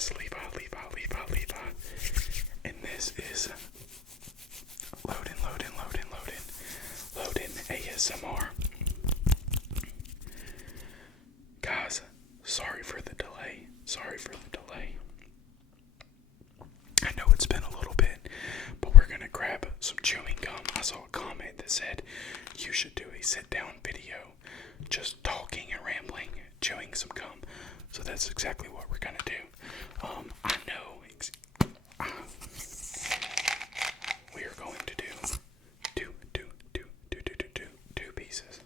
is Levi, and this is Loading ASMR. Guys, sorry for the delay. I know it's been a little bit, but we're gonna grab some chewing gum. I saw a comment that said you should do a sit-down video, just talking and rambling, chewing some gum. So that's exactly what we're gonna do. I know we are going to do two pieces.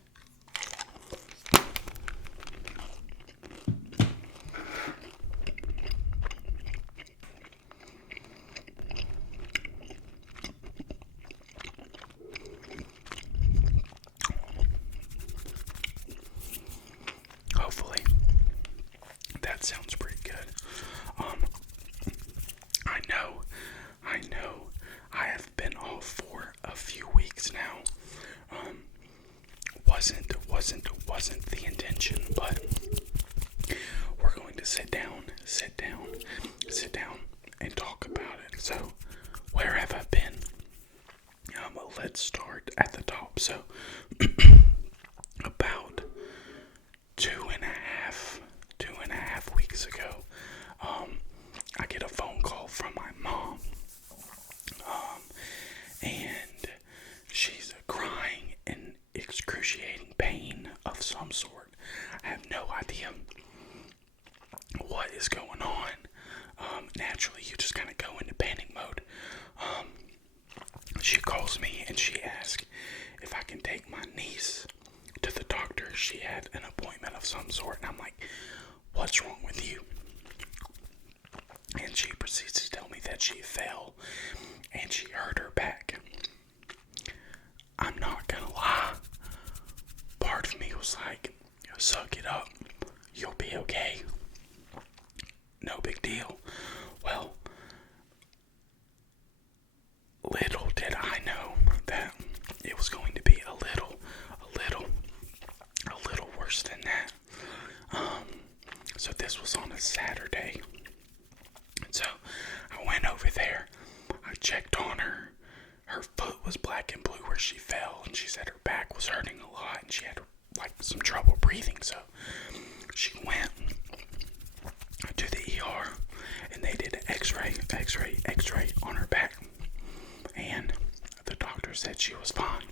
Hopefully, that sounds pretty good. I know, I have been off for a few weeks now. Wasn't the intention, but we're going to sit down and talk about it. So, where have I been? Let's start at the top. So, about two and a half weeks ago, I get a phone call from my mom, and she's crying in excruciating pain of some sort. I have no idea what is going on. Naturally, you just kind of go into panic mode. She calls me and she asks if I can take my niece to the doctor. She had an appointment of some sort, and I'm like, what's wrong with you? And she proceeds to tell me that she fell and she hurt her back. I'm not gonna lie, part of me was like, suck it up, you'll be okay, no big deal. Well, little did I know that it was going to be a little worse than that. So this was on a Saturday. So I went over there, I checked on her. Her foot was black and blue where she fell, and she said her back was hurting a lot and she had like some trouble breathing. So she went to the ER and they did an x-ray on her back, and the doctor said she was fine.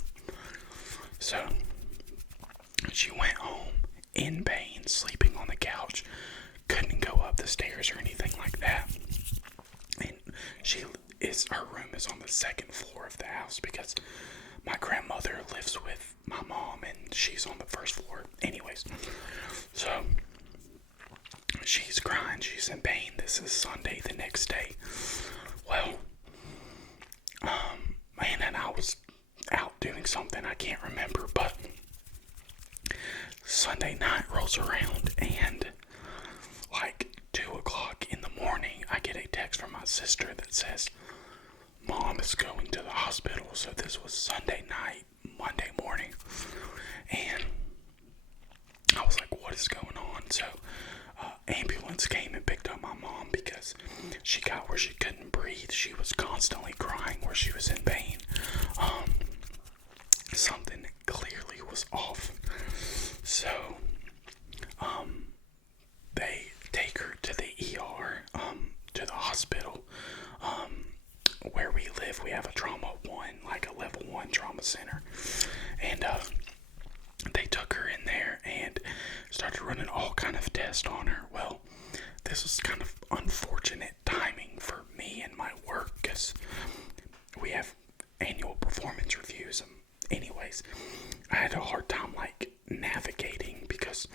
So she went home in pain, sleeping on the couch, couldn't go up the stairs or anything like that. And her room is on the second floor of the house because my grandmother lives with my mom and she's on the first floor. Anyways, so she's crying, she's in pain. This is Sunday, the next day. Well, man, and I was out doing something, I can't remember, but Sunday night rolls around and like 2 o'clock in the morning, I get a text from my sister that says, Mom is going to the hospital. So this was Sunday night, Monday morning, and I was like, what is going on? So ambulance came and picked up my mom because she got where she couldn't breathe. She was constantly crying where she was in pain. Something clearly was off. So they take her to the ER, to the hospital. Where we live, we have a trauma 1, like a level 1 trauma center. And they took her in there and started running all kind of tests on her. Well, this was kind of unfortunate timing for me and my work because we have annual performance reviews. Anyways, I had a hard time like navigating because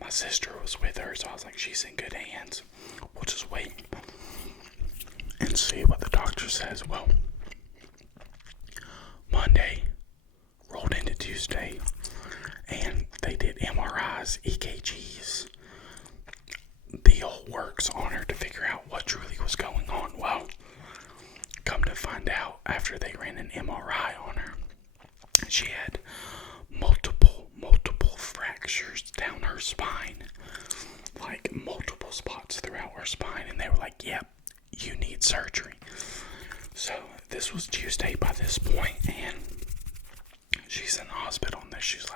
my sister was with her, so I was like, she's in good hands. We'll just wait and see what the doctor says. Well, Monday rolled into Tuesday, and they did MRIs, EKGs, the whole works on her to figure out what truly was going on. Well, come to find out, after they ran an MRI on her, she had multiple fractures down her spine, like multiple spots throughout her spine, and they were like,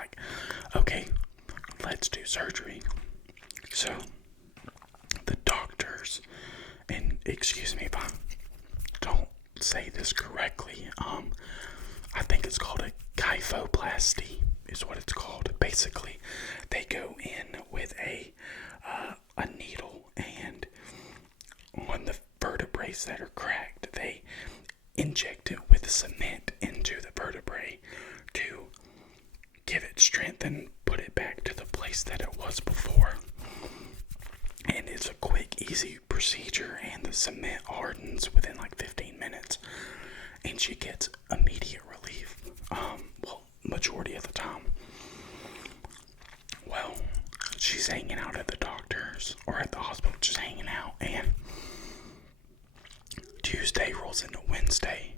like, okay, let's do surgery. So the doctors, and excuse me if I don't say this correctly, I think it's called a kyphoplasty is what it's called. Basically, they go in with a needle, and on the vertebrae that are cracked, they inject it with cement into the vertebrae to give it strength and put it back to the place that it was before. And it's a quick, easy procedure, and the cement hardens within like 15 minutes, and she gets immediate relief. Well, majority of the time. Well, she's hanging out at the doctor's or at the hospital, just hanging out, and Tuesday rolls into Wednesday.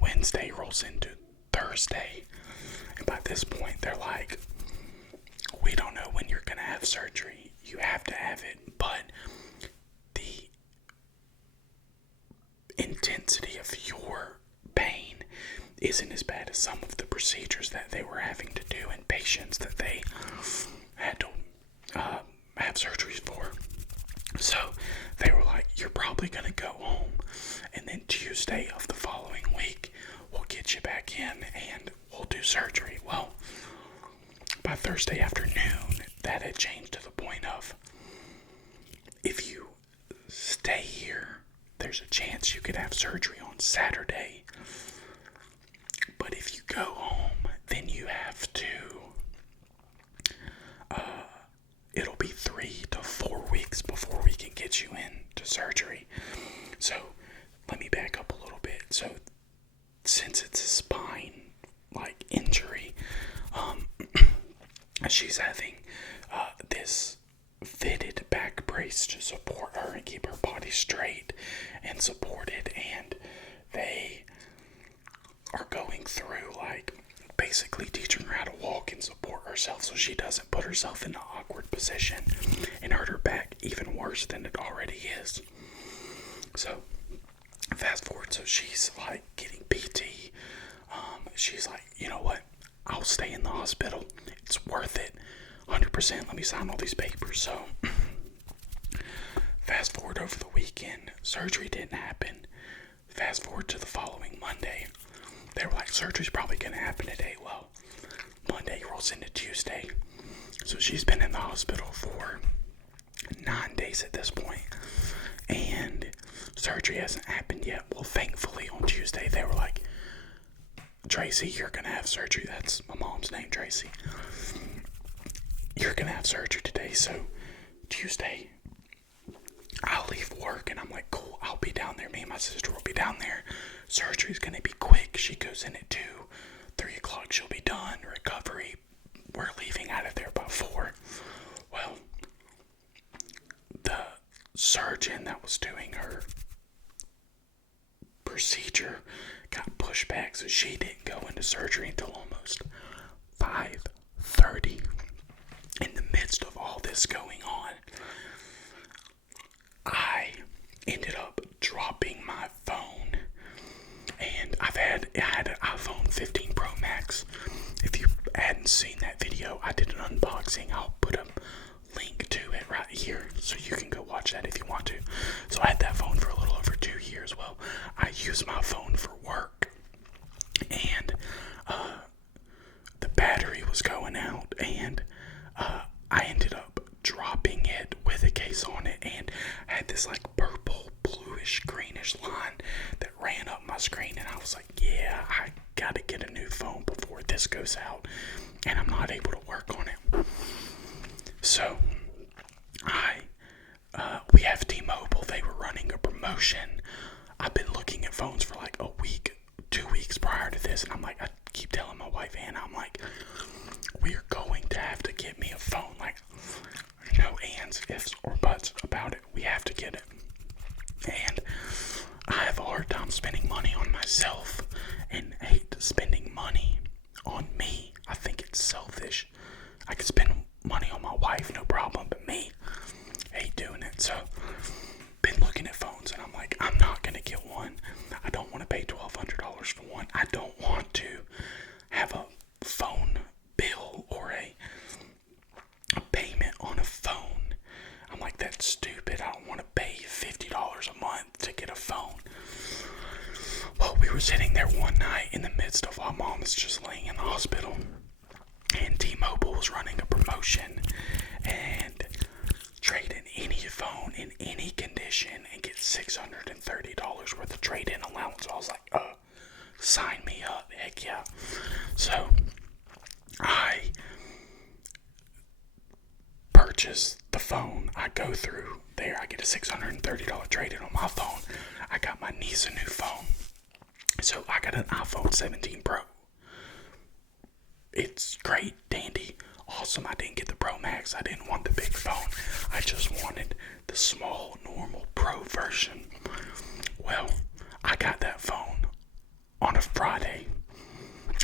Wednesday rolls into Thursday. And by this point, they're like, we don't know when you're going to have surgery. You have to have it, but the intensity of your pain isn't as bad as some of the procedures that they were having to do in patients that they had to have surgeries for. So they were like, you're probably going to go home, and then Tuesday of the following week, we'll get you back in and we'll do surgery. Well, by Thursday afternoon, that had changed to the point of, if you stay here, there's a chance you could have surgery on Saturday. But if you go home, then you have to, it'll be 3 to 4 weeks before we can get you in to surgery. So let me back up a little bit. So since it's a spine like injury, she's having this fitted back brace to support her and keep her body straight and supported, and they are going through like basically teaching her how to walk and support herself so she doesn't put herself in an awkward position and hurt her back even worse than it already is. So fast forward, so she's like getting PT. She's like, you know what, I'll stay in the hospital, it's worth it, 100%, let me sign all these papers. So fast forward over the weekend, surgery didn't happen. Fast forward to the following Monday, they were like, surgery's probably going to happen today. Well, Monday rolls into Tuesday, so she's been in the hospital for 9 days at this point, and surgery hasn't happened yet. Well, thankfully on Tuesday they were like, Tracy, you're going to have surgery. That's my mom's name, Tracy. You're going to have surgery today. So Tuesday, I'll leave work, and I'm like, cool, I'll be down there. Me and my sister will be down there. Surgery's going to be quick. She goes in at 2, 3 o'clock, she'll be done. Recovery, we're leaving out of there by 4. Well, the surgeon that was doing her procedure got pushed back, so she didn't go into surgery until almost 5:30. In the midst of all this going on, I ended up dropping my phone, and I had an iPhone 15 Pro Max. If you hadn't seen that video, I did an unboxing. I'll put a link to it right here so you can go watch that if you want to. So I had that phone for a little over 2 years. Well, I use my phone for work, and the battery was going out, and I ended up dropping it with a case on it, and I had this like purple, bluish, greenish line that ran up my screen, and I was like, yeah, I gotta get a new phone before this goes out, and I'm not able to work on it. So we have T-Mobile. They were running a promotion. I've been looking at phones for like a week were sitting there one night in the midst of our mom is just laying in the hospital, and T-Mobile was running a promotion and trade in any phone in any condition and get $630 worth of trade-in allowance. I was like, sign me up, heck yeah. So I purchase the phone. I go through there. I get a $630 trade-in on my phone. I got my niece a new phone. So I got an iPhone 17 Pro. It's great, dandy, awesome. I didn't get the Pro Max. I didn't want the big phone. I just wanted the small, normal Pro version. Well, I got that phone on a Friday.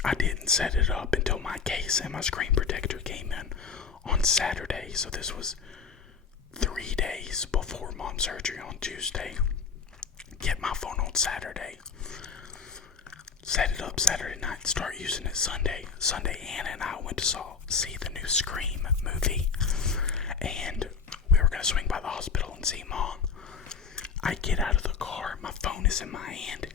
I didn't set it up until my case and my screen protector came in on Saturday. So this was 3 days before mom's surgery on Tuesday. Get my phone on Saturday. Set it up Saturday night, start using it Sunday. Sunday, Anna and I went to see the new Scream movie. And we were going to swing by the hospital and see mom. I get out of the car, my phone is in my hand,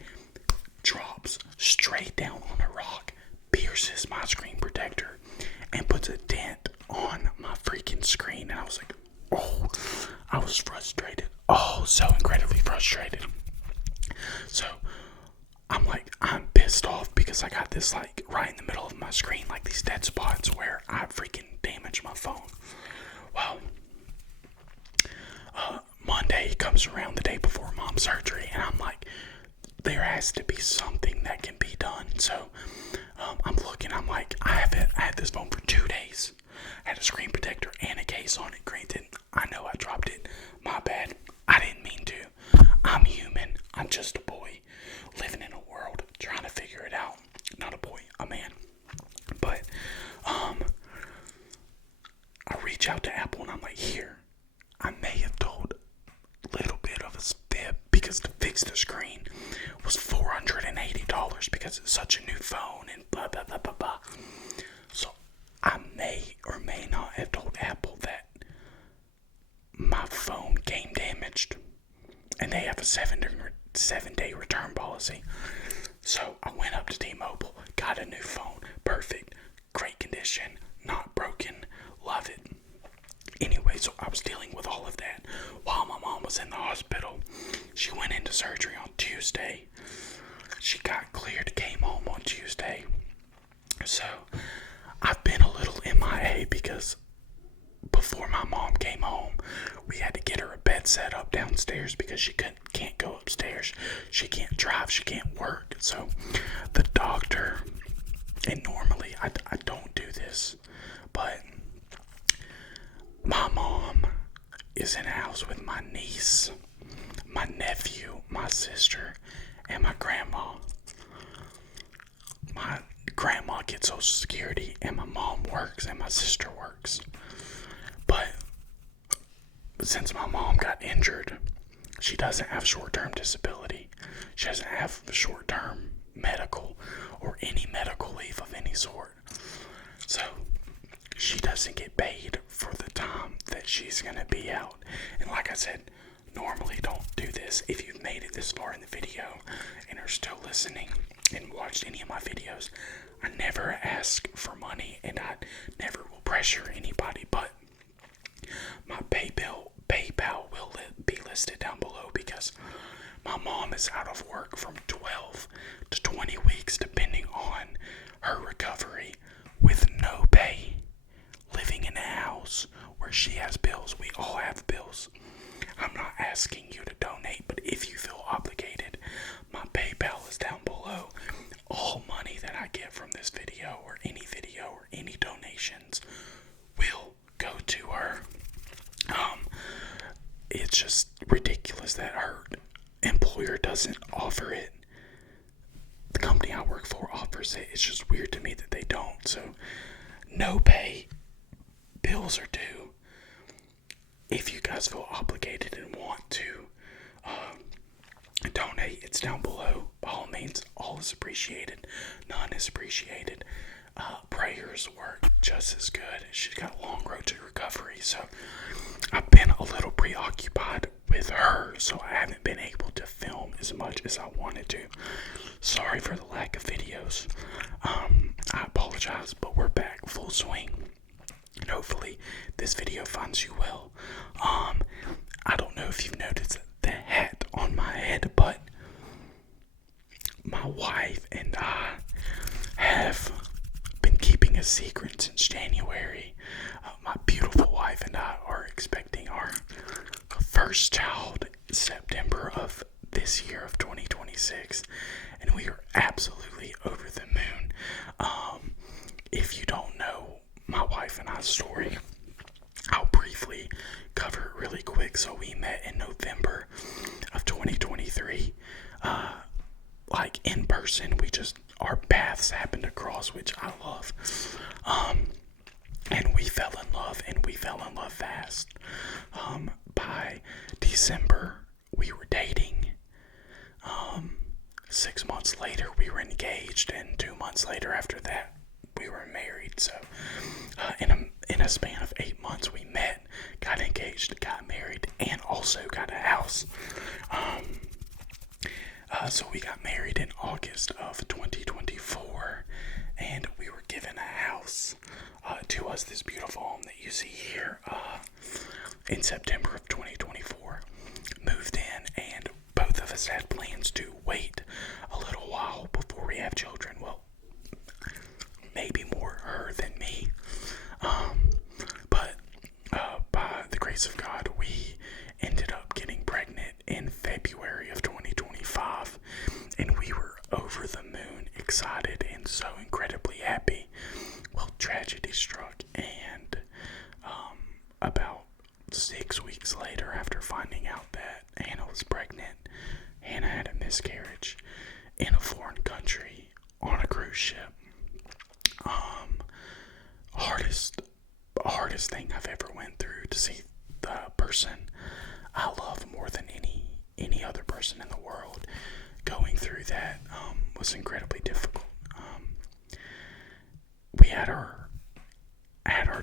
drops straight down on a rock, pierces my screen protector, and puts a dent on my freaking screen. And I was like, oh, I was frustrated. Oh, so incredibly frustrated. So I'm like, I'm pissed off because I got this like right in the middle of my screen, like these dead spots where I freaking damaged my phone. Well, Monday comes around, the day before mom's surgery, and I'm like, there has to be something that can be done. So I'm looking, I'm like, I had this phone for 2 days. I had a screen protector and a case on it. Granted, I know I dropped it. My bad. I didn't mean to. I'm human. I'm just a boy living in a world trying to figure it out. Not a boy, a man. But I reach out to Apple and I'm like, here. I may have told a little bit of a fib because to fix the screen was $480 because it's such a new phone and blah blah blah blah blah. So I may or may not have told Apple that my phone came damaged and they have a 7-day return policy. So I went up to T-Mobile, got a new phone, perfect, great condition, not broken, love it. Anyway, so I was dealing with all of that while my mom was in the hospital. She went into surgery on Tuesday. She got cleared, came home on Tuesday. So I've been a little MIA because before my mom came home, we had to get her a bed set up downstairs because she can't go upstairs. She can't drive, she can't work. So the doctor, and normally I don't do this, but my mom is in a house with my niece, my nephew, my sister, and my grandma. My grandma gets Social Security, and my mom works, and my sister works. But since my mom got injured, she doesn't have short-term disability. She doesn't have short-term medical or any medical leave of any sort. So she doesn't get paid for the time that she's going to be out. And like I said, normally don't do this. If you've made it this far in the video and are still listening and watched any of my videos, I never ask for money and I never will pressure anybody, but my PayPal will be listed down below because my mom is out of work from 12 to 20 weeks depending on her recovery with no pay, living in a house where she has bills. We all have bills. I'm not asking you to donate, but if you feel obligated, my PayPal is down below. All money that I get from this video or any donations will go to her. It's just ridiculous that her employer doesn't offer it. The company I work for offers it. It's just weird to me that they don't. So, no pay. Bills are due. If you guys feel obligated and want to donate, it's down below. By all means, all is appreciated. None is appreciated. prayers work just as good. She's got a long road to recovery, so I've been a little preoccupied with her, so I haven't been able to film as much as I wanted to. Sorry for the lack of videos. I apologize, but we're back full swing, and hopefully this video finds you well. I don't know if you've noticed the hat on my head, but my wife and I have been keeping a secret since January. My beautiful wife and I are expecting our first child in September of this year of 2026, and we are absolutely over the moon. If you don't know my wife and I's story, I'll briefly cover it really quick. So we met in November of 2023. Like in person, our paths happened to cross, which I love. And we fell in love, and we fell in love fast. By December, we were dating. 6 months later, we were engaged, and 2 months later after that, we were married. So, in a span of 8 months, we met, got engaged, got married, and also got a house. So we got married in August of 2024, and we were given a house to us, this beautiful home that you see here, in September of 2024. Moved in, and both of us had plans to wait a little while before we have children. Well, maybe more her than me. But by the grace of God, we ended up getting pregnant in February of 2025, and we were over the moon excited and so incredibly happy. Well, tragedy struck, and about 6 weeks later, after finding out that Hannah was pregnant, Hannah had a miscarriage in a foreign country on a cruise ship. Hardest thing I've ever went through, to see the person I love more than any other person in the world going through that was incredibly difficult. We had our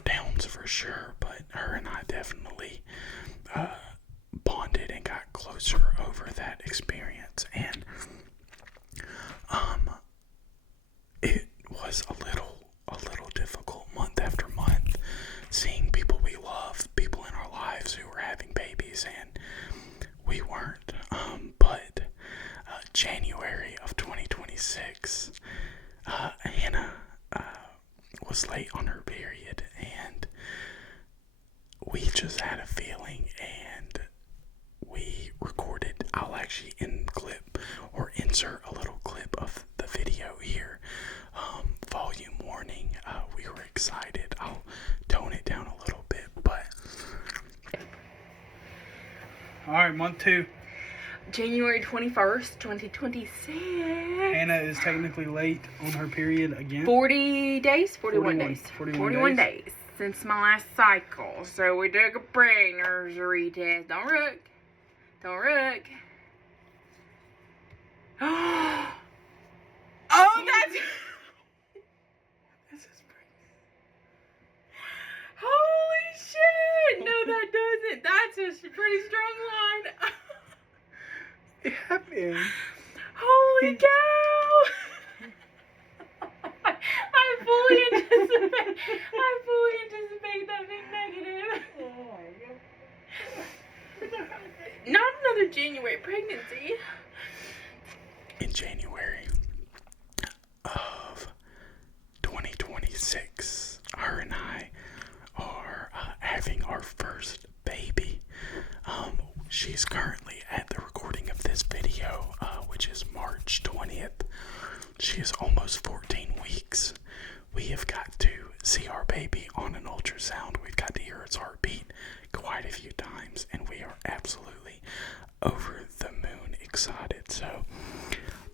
downs for sure, but her and I definitely bonded and got closer over that experience, and it was a little difficult month after month, seeing people we love, people in our lives who were having babies, and we weren't. But January of 2026, Hannah was late on her period, and we just had a feeling, and we recorded. I'll actually insert a little clip of the video here. Volume warning, we were excited. I'll tone it down a little bit, but alright, month 2. January 21st, 2026. Hannah is technically late on her period again. 40 days? 41 days. 41 days since my last cycle. So we took a pregnancy test. Don't rook. Oh, that's... This is pregnant. Holy shit! No, that doesn't. That's a pretty strong line. It happened. Holy cow! I fully anticipate that being negative. Oh my God. Not another January pregnancy. In January of 2026, her and I are having our first baby. She's currently at the recording of this video, which is March 20th. She is almost 14 weeks. We have got to see our baby on an ultrasound. We've got to hear its heartbeat quite a few times, and we are absolutely over the moon excited. So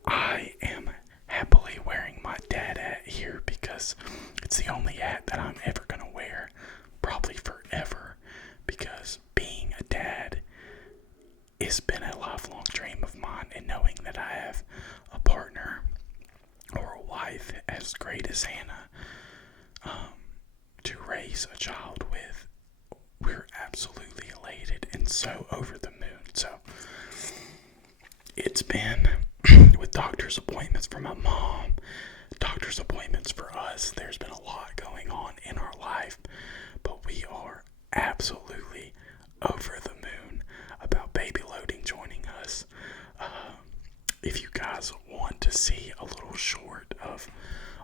I am happily wearing my dad hat here because it's the only hat that I'm ever going to wear, probably forever, because being a dad has been a lifelong dream of mine, and knowing that I have a partner or a wife as great as Hannah release a child with, we're absolutely elated and so over the moon. So it's been with doctor's appointments for my mom, doctor's appointments for us. There's been a lot going on in our life, but we are absolutely over the moon about Baby Loading joining us. If you guys want to see a little short of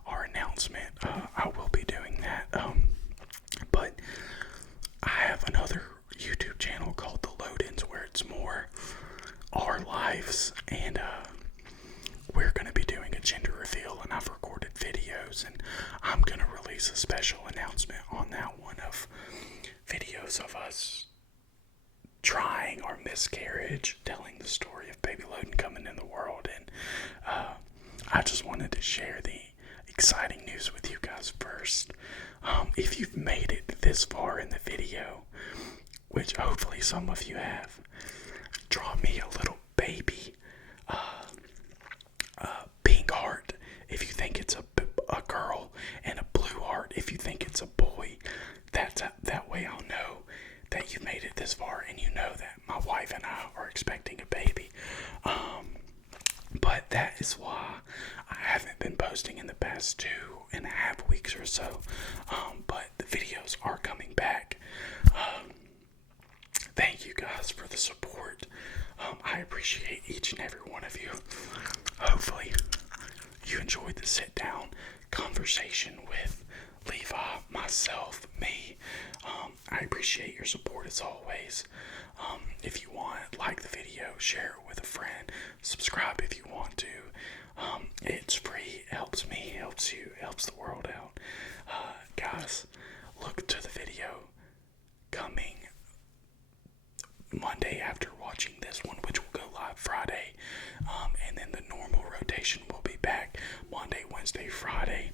our announcement, I will be doing that. But I have another YouTube channel called The Load-Ins where it's more our lives, and we're going to be doing a gender reveal, and I've recorded videos, and I'm going to release a special announcement on that one of videos of us trying our miscarriage, telling the story of Baby Loden coming in the world, and I just wanted to share the exciting news with you guys first. If you've made it this far in the video, which hopefully some of you have, draw me a little baby pink heart if you think it's a girl, and a blue heart if you think it's a boy. That way I'll know that you made it this far, and you know that my wife and I are expecting a baby. But that is why I haven't been posting in the past 2.5 weeks or so. But the videos are coming back. Thank you guys for the support. I appreciate each and every one of you. Hopefully you enjoyed the sit down conversation with Levi, myself, me. I appreciate your support as always. If you want, like the video, share it with a friend, subscribe if you want to. It's free, it helps me, helps you, helps the world out. Guys, look to the video coming Monday after watching this one, which will go live Friday. And then the normal rotation will be back Monday, Wednesday, Friday.